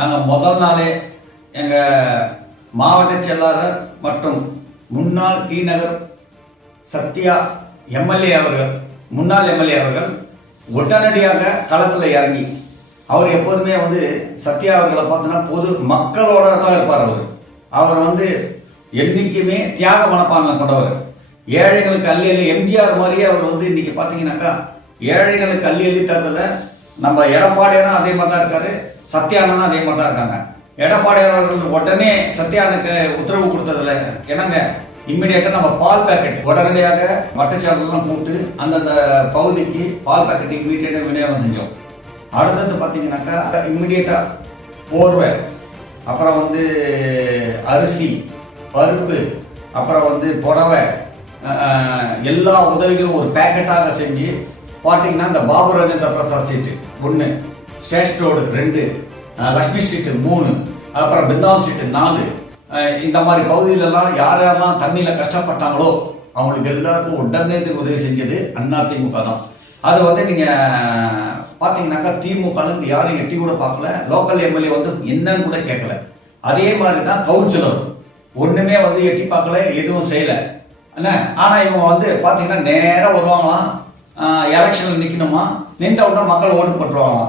நாங்கள் முதல் நாளே எங்கள் மாவட்ட செயலாளர் மற்றும் முன்னாள் டி நகர் சத்யா எம்எல்ஏ அவர்கள் முன்னாள் எம்எல்ஏ அவர்கள் உடனடியாக களத்தில் இறங்கி அவர் எப்போதுமே சத்யா அவர்களை பார்த்தோன்னா பொது மக்களோட தான் இருப்பார். அவர் என்றைக்குமே தியாக மனப்பான்மை கொண்டவர். ஏழைகளுக்கு அள்ளி அள்ளி எம்ஜிஆர் மாதிரியே அவர் இன்னைக்கு பார்த்தீங்கன்னாக்கா ஏழைகளுக்கு அள்ளி அள்ளி தரதுல நம்ம எடப்பாடியாரும் அதே மாதிரி தான் இருக்காரு, சத்யானனும் அதே மாதிரி தான் இருக்காங்க. எடப்பாடியார் அவர்கள் உடனே சத்யானுக்கு உத்தரவு கொடுத்ததுல என்னங்க இம்மிடியேட்டாக நம்ம பால் பேக்கெட் உடனடியாக வட்டச்சாலெல்லாம் போட்டு அந்தந்த பகுதிக்கு பால் பேக்கெட் இம்மிடியேட்டாக விநியோகம் செஞ்சோம். அடுத்தது பார்த்தீங்கன்னாக்கா இம்மிடியேட்டாக போர்வை, அப்புறம் அரிசி, பருப்பு, அப்புறம் புடவை, எல்லா உதவிகளும் ஒரு பேக்கெட்டாக செஞ்சு பார்த்தீங்கன்னா இந்த Babu Rajendra Prasad street 1, station road 2, Lakshmi street 3, அப்புறம் பிருந்தாவன் ஸ்ட்ரீட்டு 4, இந்த மாதிரி பகுதியிலலாம் யார் யாரெல்லாம் தண்ணியில் கஷ்டப்பட்டாங்களோ அவங்களுக்கு எல்லாருக்கும் உடனே உதவி செஞ்சது அதிமுக தான். அது நீங்கள் பார்த்தீங்கன்னாக்கா திமுகலேருந்து யாரும் எட்டி கூட பார்க்கல, லோக்கல் எம்எல்ஏ என்னன்னு கூட கேட்கல. அதே மாதிரி தான் கவுன்சிலர் ஒன்றுமே எட்டி பார்க்கல, எதுவும் செய்யலை. ஆனால் இவங்க பார்த்தீங்கன்னா நேராக வருவாங்களாம், எலெக்ஷனில் நிற்கணுமா, நின்ற உடனே மக்கள் ஓட்டு போட்டுருவாங்க.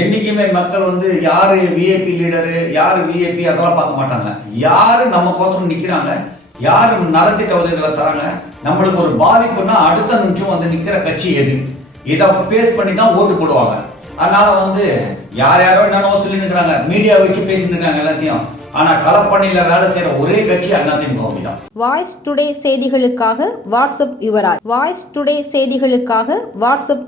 என்றைக்குமே மக்கள் யார் விஐபி லீடரு, யார் விஐபி அதெல்லாம் பார்க்க மாட்டாங்க. யார் நம்ம கோசம் நிற்கிறாங்க, யார் நலத்திட்ட உதவிகளை தராங்க, நம்மளுக்கு ஒரு பாதிப்புன்னா அடுத்த நிமிஷம் நிற்கிற கட்சி எது, இதை பேஸ் பண்ணி தான் ஓட்டு போடுவாங்க. அதனால யார் யாரோ என்னென்னவோ சொல்லி நிற்கிறாங்க, மீடியா வச்சு பேசிட்டு இருக்காங்க எல்லாத்தையும். ஆனால் களப்பணியில் வேலை செய்கிற ஒரே கட்சி அதிமுக தான். வாய்ஸ் டுடே செய்திகளுக்காக வாட்ஸ்அப் யுவராஜ். வாய்ஸ் டுடே செய்திகளுக்காக வாட்ஸ்அப்